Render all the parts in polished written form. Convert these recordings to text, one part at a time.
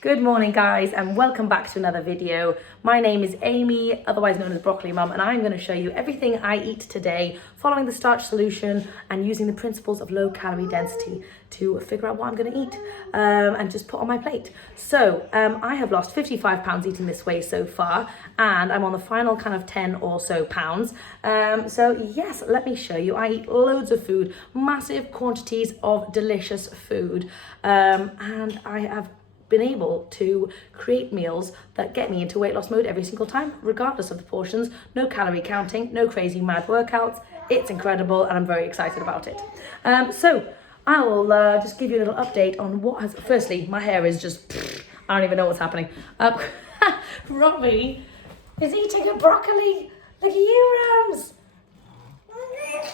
Good morning guys and welcome back to another video. My name is Amy, otherwise known as Broccoli Mum, and I'm going to show you everything I eat today following the Starch Solution and using the principles of low calorie density to figure out what I'm going to eat and just put on my plate. So I have lost 55 pounds eating this way so far, and I'm on the final kind of 10 or so pounds. So yes, let me show you. I eat loads of food, massive quantities of delicious food, and I have been able to create meals that get me into weight loss mode every single time, regardless of the portions. No calorie counting, no crazy mad workouts. It's incredible and I'm very excited about it. So I will just give you a little update on what has, firstly, my hair is just, I don't even know what's happening. Robbie is eating a broccoli. Look at you, Rams.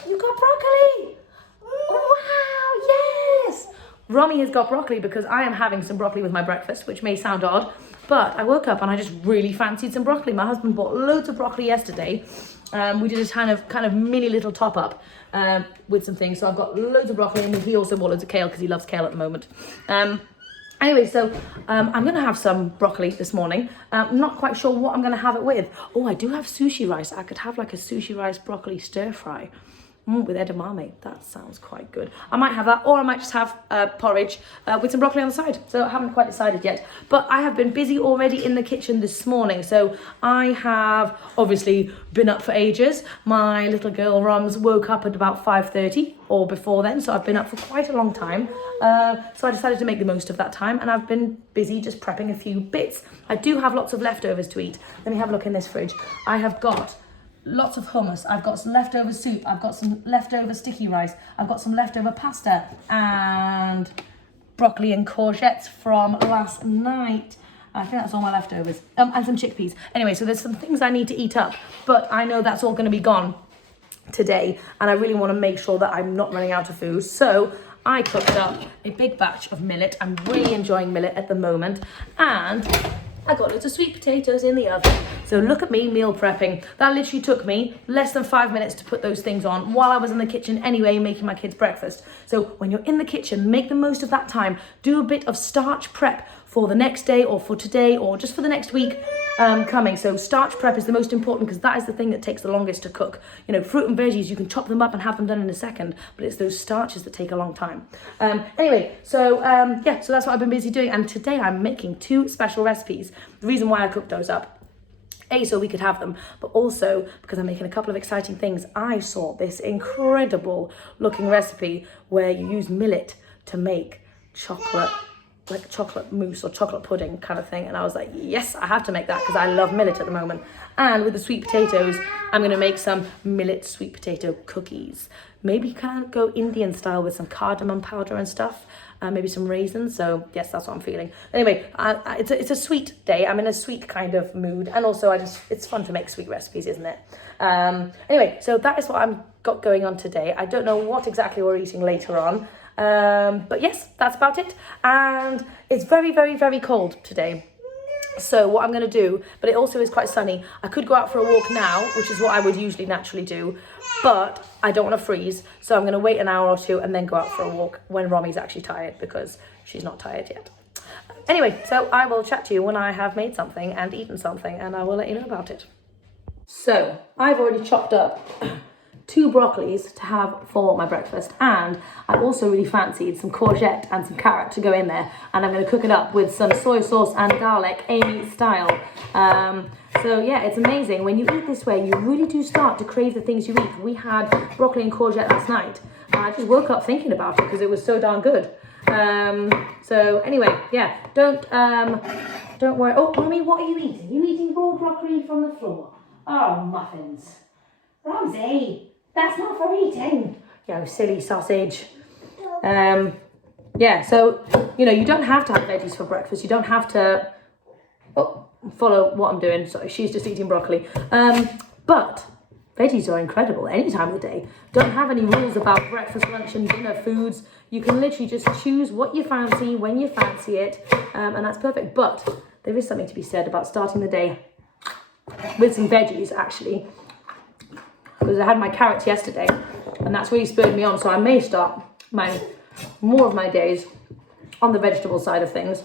You got broccoli. Wow, yes. Romy has got broccoli because I am having some broccoli with my breakfast, which may sound odd, but I woke up and I just really fancied some broccoli. My husband bought loads of broccoli yesterday. We did a kind of mini little top up with some things. So I've got loads of broccoli, and he also bought loads of kale because he loves kale at the moment. Anyway, so I'm going to have some broccoli this morning. I'm not quite sure what I'm going to have it with. Oh, I do have sushi rice. I could have like a sushi rice broccoli stir fry. With edamame, that sounds quite good. I might have that, or I might just have porridge with some broccoli on the side. So I haven't quite decided yet. But I have been busy already in the kitchen this morning. So I have obviously been up for ages. My little girl Rums woke up at about 5:30 or before then. So I've been up for quite a long time. So I decided to make the most of that time. And I've been busy just prepping a few bits. I do have lots of leftovers to eat. Let me have a look in this fridge. I have got lots of hummus, I've got some leftover soup, I've got some leftover sticky rice, I've got some leftover pasta and broccoli and courgettes from last night. I think that's all my leftovers. And some chickpeas. Anyway, so there's some things I need to eat up, but I know that's all going to be gone today, and I really want to make sure that I'm not running out of food. So I cooked up a big batch of millet. I'm really enjoying millet at the moment, and I got loads of sweet potatoes in the oven. So look at me meal prepping. That literally took me less than 5 minutes to put those things on while I was in the kitchen anyway, making my kids breakfast. So when you're in the kitchen, make the most of that time. Do a bit of starch prep for the next day or for today or just for the next week coming. So starch prep is the most important because that is the thing that takes the longest to cook. You know, fruit and veggies, you can chop them up and have them done in a second, but it's those starches that take a long time. Anyway, so yeah, so that's what I've been busy doing. And today I'm making 2 special recipes. The reason why I cooked those up, A, so we could have them, but also because I'm making a couple of exciting things. I saw this incredible looking recipe where you use millet to make chocolate, like chocolate mousse or chocolate pudding kind of thing. And I was like, yes, I have to make that because I love millet at the moment. And with the sweet potatoes, I'm going to make some millet sweet potato cookies. Maybe kind of go Indian style with some cardamom powder and stuff. Maybe some raisins. So yes, that's what I'm feeling. Anyway, it's a sweet day. I'm in a sweet kind of mood, and also it's fun to make sweet recipes, isn't it? Anyway, so that is what I've got going on today. I don't know what exactly we're eating later on, but yes, that's about it. And it's very, very, very cold today. So what I'm going to do, but it also is quite sunny. I could go out for a walk now, which is what I would usually naturally do, but I don't want to freeze. So I'm going to wait an hour or two and then go out for a walk when Romy's actually tired, because she's not tired yet. Anyway, so I will chat to you when I have made something and eaten something, and I will let you know about it. So I've already chopped up 2 broccolis to have for my breakfast, and I also really fancied some courgette and some carrot to go in there, and I'm going to cook it up with some soy sauce and garlic, Amy style. So yeah, it's amazing. When you eat this way, you really do start to crave the things you eat. We had broccoli and courgette last night, and I just woke up thinking about it because it was so darn good. So anyway, yeah, don't worry. Oh, Mommy, what are you eating? You eating raw broccoli from the floor? Oh, muffins. Ramsey, that's not for eating. You silly sausage. Yeah, so, you know, you don't have to have veggies for breakfast. You don't have to follow what I'm doing. Sorry, she's just eating broccoli. But veggies are incredible any time of the day. Don't have any rules about breakfast, lunch and dinner foods. You can literally just choose what you fancy, when you fancy it, and that's perfect. But there is something to be said about starting the day with some veggies, actually, because I had my carrots yesterday and that's really spurred me on. So I may start more of my days on the vegetable side of things.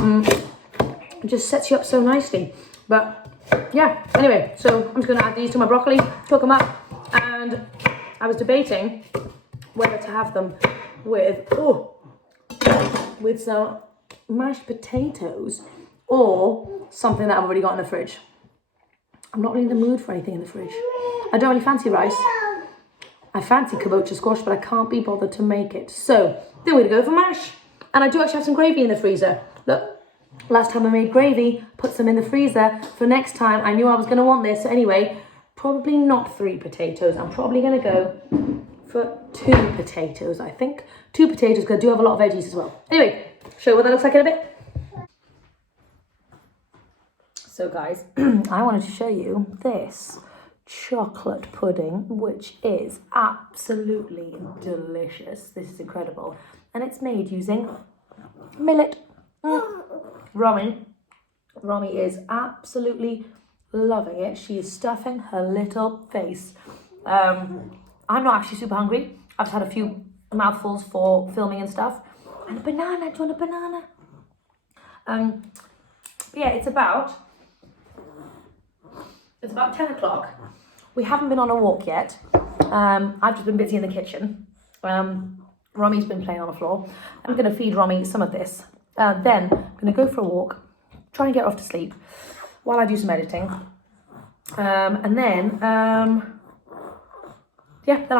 It just sets you up so nicely. But yeah, anyway, so I'm just gonna add these to my broccoli, cook them up, and I was debating whether to have them with some mashed potatoes or something that I've already got in the fridge. I'm not really in the mood for anything in the fridge. I don't really fancy rice. I fancy kabocha squash, but I can't be bothered to make it. So then we're gonna go for mash. And I do actually have some gravy in the freezer. Look, last time I made gravy, put some in the freezer for next time. I knew I was gonna want this. So anyway, probably not 3 potatoes. I'm probably gonna go for 2 potatoes, I think. 2 potatoes, because I do have a lot of veggies as well. Anyway, show you what that looks like in a bit. So guys, I wanted to show you this chocolate pudding, which is absolutely delicious. This is incredible. And it's made using millet. Romy is absolutely loving it. She is stuffing her little face. I'm not actually super hungry. I've just had a few mouthfuls for filming and stuff. And a banana, do you want a banana? Yeah, it's about 10 o'clock. We haven't been on a walk yet. I've just been busy in the kitchen. Romy's been playing on the floor. I'm going to feed Romy some of this. Then I'm going to go for a walk, try and get her off to sleep while I do some editing. And then I'll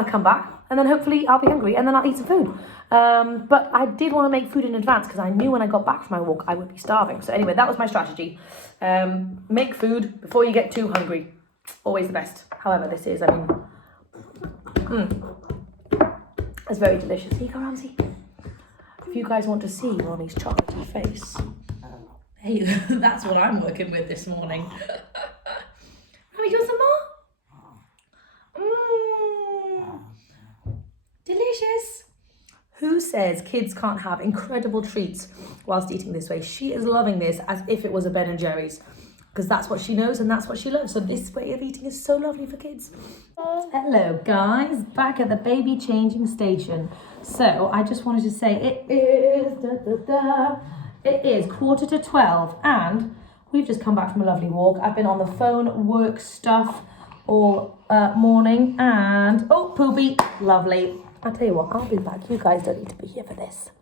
come back. And then hopefully I'll be hungry and then I'll eat some food. But I did want to make food in advance because I knew when I got back from my walk I would be starving. So anyway, that was my strategy. Make food before you get too hungry. Always the best. However, this is, it's very delicious. Here you go, Ramsey. If you guys want to see Ronnie's chocolatey face, hey, that's what I'm working with this morning. Ronnie, do you want some more? Delicious. Who says kids can't have incredible treats whilst eating this way? She is loving this as if it was a Ben & Jerry's, because that's what she knows and that's what she loves. So this way of eating is so lovely for kids. Hello guys, back at the baby changing station. So I just wanted to say it is 11:45 and we've just come back from a lovely walk. I've been on the phone, work stuff all morning and poopy, lovely. I'll tell you what, I'll be back. You guys don't need to be here for this.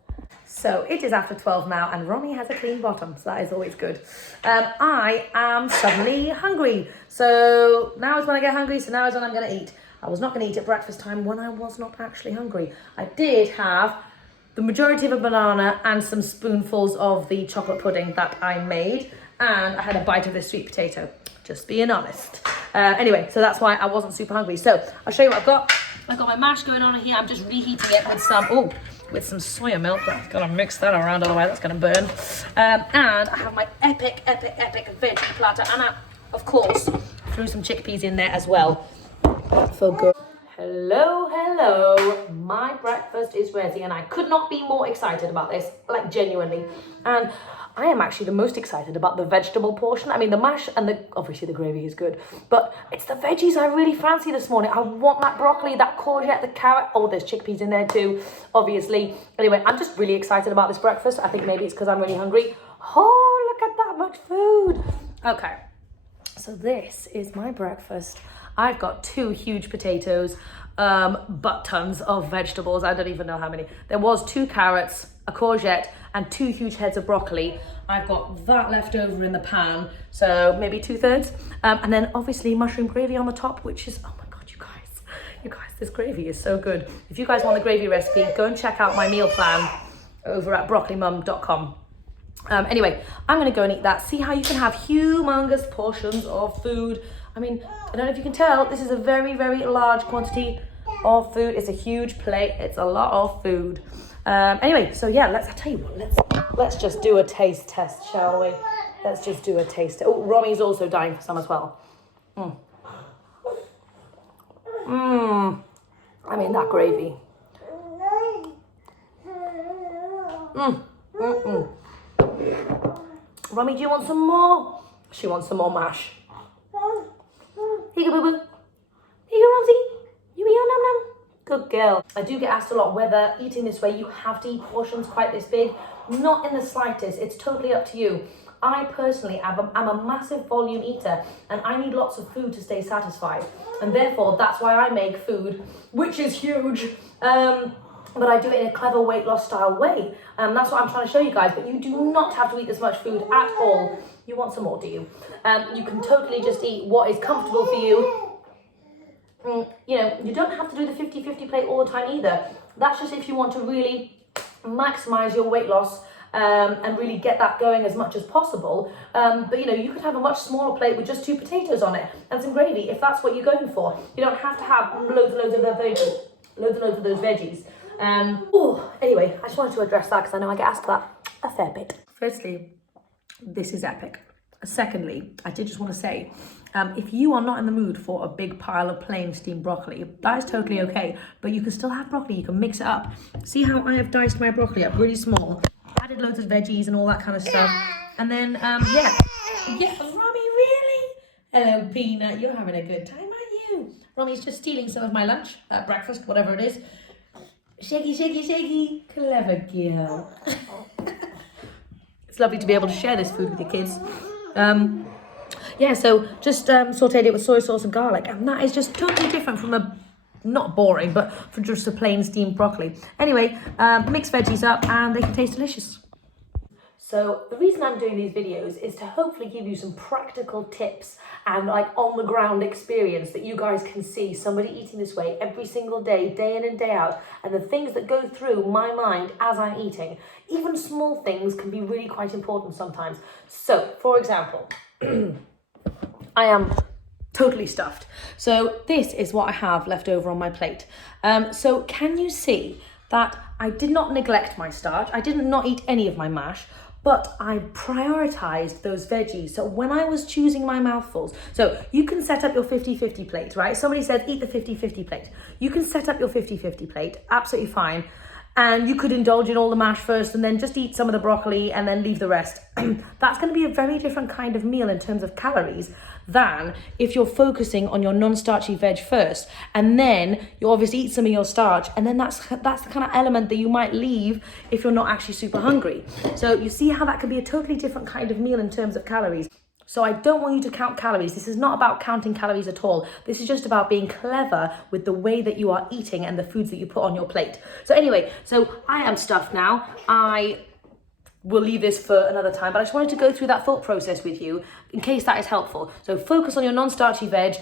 So it is after 12 now and Romy has a clean bottom, so that is always good. I am suddenly hungry. So now is when I get hungry, so now is when I'm gonna eat. I was not gonna eat at breakfast time when I was not actually hungry. I did have the majority of a banana and some spoonfuls of the chocolate pudding that I made. And I had a bite of this sweet potato, just being honest. Anyway, so that's why I wasn't super hungry. So I'll show you what I've got. I've got my mash going on here. I'm just reheating it with some soya milk. I've got to mix that around, otherwise that's going to burn. And I have my epic veggie platter. And I, of course, threw some chickpeas in there as well. For good. Hello. My breakfast is ready and I could not be more excited about this, like genuinely. And I am actually the most excited about the vegetable portion. I mean, the mash and obviously the gravy is good, but it's the veggies I really fancy this morning. I want that broccoli, that courgette, the carrot. Oh, there's chickpeas in there too, obviously. Anyway, I'm just really excited about this breakfast. I think maybe it's because I'm really hungry. Oh, look at that much food. Okay, so this is my breakfast. I've got 2 huge potatoes, but tons of vegetables. I don't even know how many. There was 2 carrots, a courgette, and 2 huge heads of broccoli. I've got that left over in the pan, so maybe 2/3. And then obviously mushroom gravy on the top, which is, oh my God, you guys, this gravy is so good. If you guys want the gravy recipe, go and check out my meal plan over at broccolimum.com. Anyway, I'm gonna go and eat that. See how you can have humongous portions of food. I mean, I don't know if you can tell, this is a very, very large quantity of food. It's a huge plate, it's a lot of food. Anyway, so yeah, I'll tell you what, let's just do a taste test, shall we? Let's just do a taste. Oh, Romy's also dying for some as well. I mean, that gravy. Romy, do you want some more? She wants some more mash. Here you go, boo-boo. Here you go, Ramsey. You eat your num-num. Good girl. I do get asked a lot whether eating this way you have to eat portions quite this big. Not in the slightest. It's totally up to you. I personally am a massive volume eater and I need lots of food to stay satisfied. And therefore, that's why I make food, which is huge. But I do it in a clever weight loss style way. That's what I'm trying to show you guys. But you do not have to eat this much food at all. You want some more, do you? You can totally just eat what is comfortable for you. You know, you don't have to do the 50-50 plate all the time either. That's just if you want to really maximize your weight loss and really get that going as much as possible. But you know, you could have a much smaller plate with just 2 potatoes on it and some gravy if that's what you're going for. You don't have to have loads and loads of those veggies. Anyway, I just wanted to address that because I know I get asked that a fair bit. Firstly, this is epic. Secondly, I did just want to say, if you are not in the mood for a big pile of plain steamed broccoli, that is totally okay, but you can still have broccoli, you can mix it up. See how I have diced my broccoli up really small, added loads of veggies and all that kind of stuff, and then, yeah, Robbie, really? Hello, Peanut, you're having a good time, aren't you? Robbie's just stealing some of my lunch, breakfast, whatever it is. Shaky, shaky, shaky, clever girl. It's lovely to be able to share this food with your kids. Yeah, so just sauteed it with soy sauce and garlic, and that is just totally different from a, not boring, but from just a plain steamed broccoli. Anyway, mix veggies up and they can taste delicious. So the reason I'm doing these videos is to hopefully give you some practical tips and like on the ground experience that you guys can see somebody eating this way every single day, day in and day out, and the things that go through my mind as I'm eating. Even small things can be really quite important sometimes. So, for example, I am totally stuffed. So this is what I have left over on my plate. So can you see that I did not neglect my starch? I didn't not eat any of my mash, but I prioritized those veggies. So when I was choosing my mouthfuls, so you can set up your 50-50 plate, right? Somebody said, eat the 50-50 plate. You can set up your 50-50 plate, absolutely fine. And you could indulge in all the mash first and then just eat some of the broccoli and then leave the rest. That's going to be a very different kind of meal in terms of calories than if you're focusing on your non-starchy veg first and then you obviously eat some of your starch, and then that's the kind of element that you might leave if you're not actually super hungry. So you see how that could be a totally different kind of meal in terms of calories. So I don't want you to count calories. This is not about counting calories at all. This is just about being clever with the way that you are eating and the foods that you put on your plate. So anyway, so I am stuffed now. I will leave this for another time, but I just wanted to go through that thought process with you in case that is helpful. So focus on your non-starchy veg.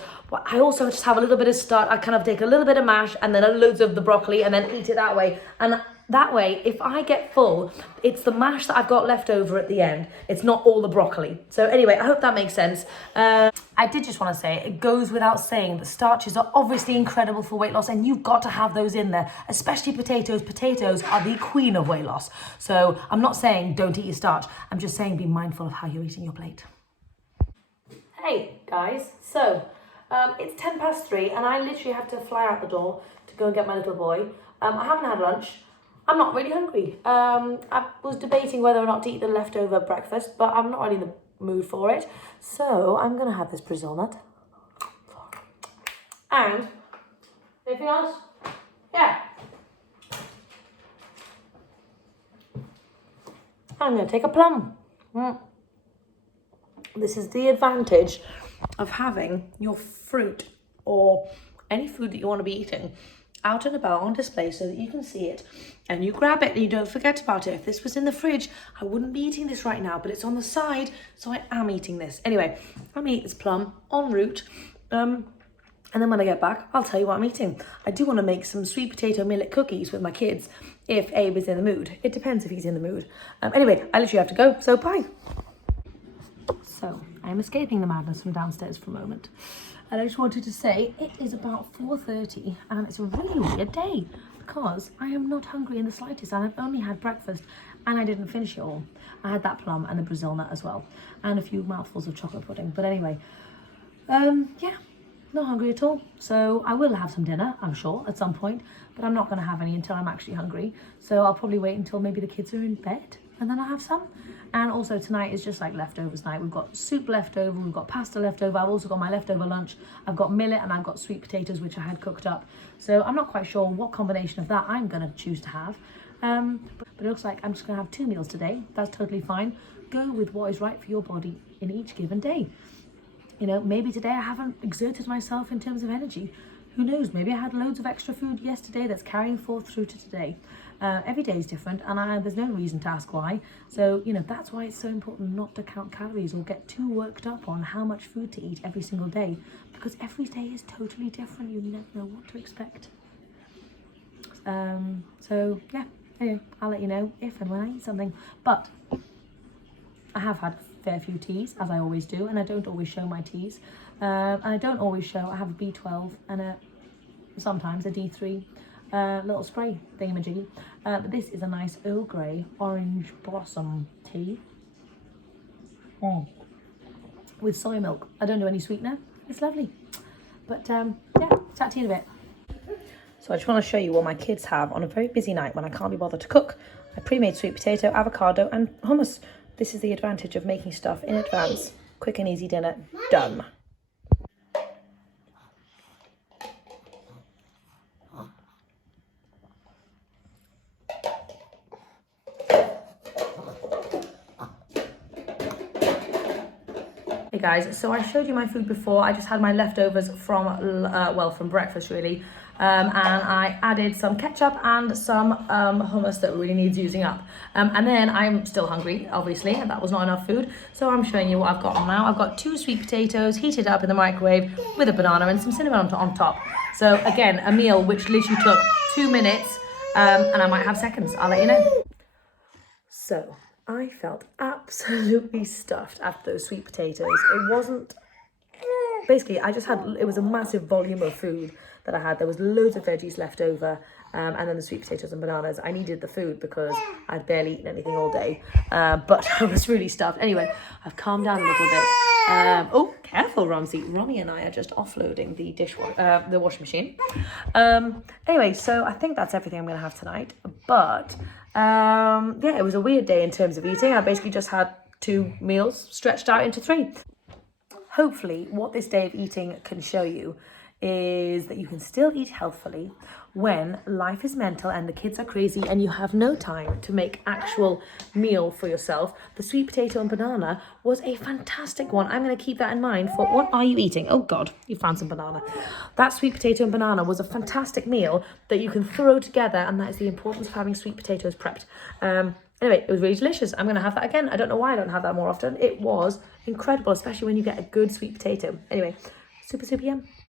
I also just have a little bit of starch. I kind of take a little bit of mash and then loads of the broccoli and then eat it that way. And that way, if I get full, it's the mash that I've got left over at the end. It's not all the broccoli. So anyway, I hope that makes sense. I did just want to say, it goes without saying that starches are obviously incredible for weight loss, and you've got to have those in there, especially potatoes. Potatoes are the queen of weight loss. So I'm not saying don't eat your starch. I'm just saying be mindful of how you're eating your plate. Hey guys, so it's 3:10 and I literally have to fly out the door to go and get my little boy. I haven't had lunch. I'm not really hungry. I was debating whether or not to eat the leftover breakfast, but I'm not really in the mood for it. So I'm gonna have this Brazil nut. And anything else? Yeah. I'm gonna take a plum. This is the advantage of having your fruit or any food that you want to be eating out and about on display so that you can see it and you grab it and you don't forget about it. If this was in the fridge, I wouldn't be eating this right now, but it's on the side, so I am eating this. Anyway, I'm gonna eat this plum en route, and then when I get back, I'll tell you what I'm eating. I do want to make some sweet potato millet cookies with my kids if Abe is in the mood. It depends if he's in the mood. Anyway, I literally have to go, so bye. So, I'm escaping the madness from downstairs for a moment. And I just wanted to say, it is about 4:30 and it's a really weird day because I am not hungry in the slightest and I've only had breakfast and I didn't finish it all. I had that plum and the Brazil nut as well and a few mouthfuls of chocolate pudding. But anyway, yeah, not hungry at all. So I will have some dinner, I'm sure, at some point, but I'm not going to have any until I'm actually hungry. So I'll probably wait until maybe the kids are in bed and then I'll have some. And also tonight is just like leftovers night. We've got soup left over, we've got pasta left over. I've also got my leftover lunch. I've got millet and I've got sweet potatoes, which I had cooked up. So I'm not quite sure what combination of that I'm gonna choose to have. But it looks like I'm just gonna have 2 meals today. That's totally fine. Go with what is right for your body in each given day. You know, maybe today I haven't exerted myself in terms of energy. Who knows, maybe I had loads of extra food yesterday that's carrying forth through to today. Every day is different, and there's no reason to ask why. So, you know, that's why it's so important not to count calories or get too worked up on how much food to eat every single day, because every day is totally different. You never know what to expect. So yeah, anyway, I'll let you know if and when I eat something. But I have had a fair few teas, as I always do, and I don't always show my teas. And I don't always show, I have a B12 and sometimes a D3 little spray thingamajiggy. But this is a nice Earl Grey orange blossom tea. With soy milk. I don't do any sweetener. It's lovely. But yeah, chat to you in a bit. So I just want to show you what my kids have on a very busy night when I can't be bothered to cook. I pre-made sweet potato, avocado and hummus. This is the advantage of making stuff in advance. Quick and easy dinner, done. Hey guys, so I showed you my food before. I just had my leftovers from breakfast really. And I added some ketchup and some hummus that really needs using up. And then I'm still hungry, obviously, and that was not enough food. So I'm showing you what I've got on now. I've got 2 sweet potatoes heated up in the microwave with a banana and some cinnamon on top. So again, a meal which literally took 2 minutes, and I might have seconds. I'll let you know. So I felt absolutely stuffed after those sweet potatoes. It wasn't, basically it was a massive volume of food that I had. There was loads of veggies left over, and then the sweet potatoes and bananas. I needed the food because I'd barely eaten anything all day, but I was really stuffed. Anyway, I've calmed down a little bit. Oh, careful, Ramsey. Romy and I are just offloading the washing machine. Anyway, so I think that's everything I'm going to have tonight. But yeah, it was a weird day in terms of eating. I basically just had 2 meals stretched out into 3. Hopefully, what this day of eating can show you is that you can still eat healthfully when life is mental and the kids are crazy and you have no time to make actual meal for yourself. The sweet potato and banana was a fantastic one. I'm going to keep that in mind for what are you eating? Oh God, you found some banana. That sweet potato and banana was a fantastic meal that you can throw together, and that is the importance of having sweet potatoes prepped. Anyway, it was really delicious. I'm going to have that again. I don't know why I don't have that more often. It was incredible, especially when you get a good sweet potato. Anyway, super yum.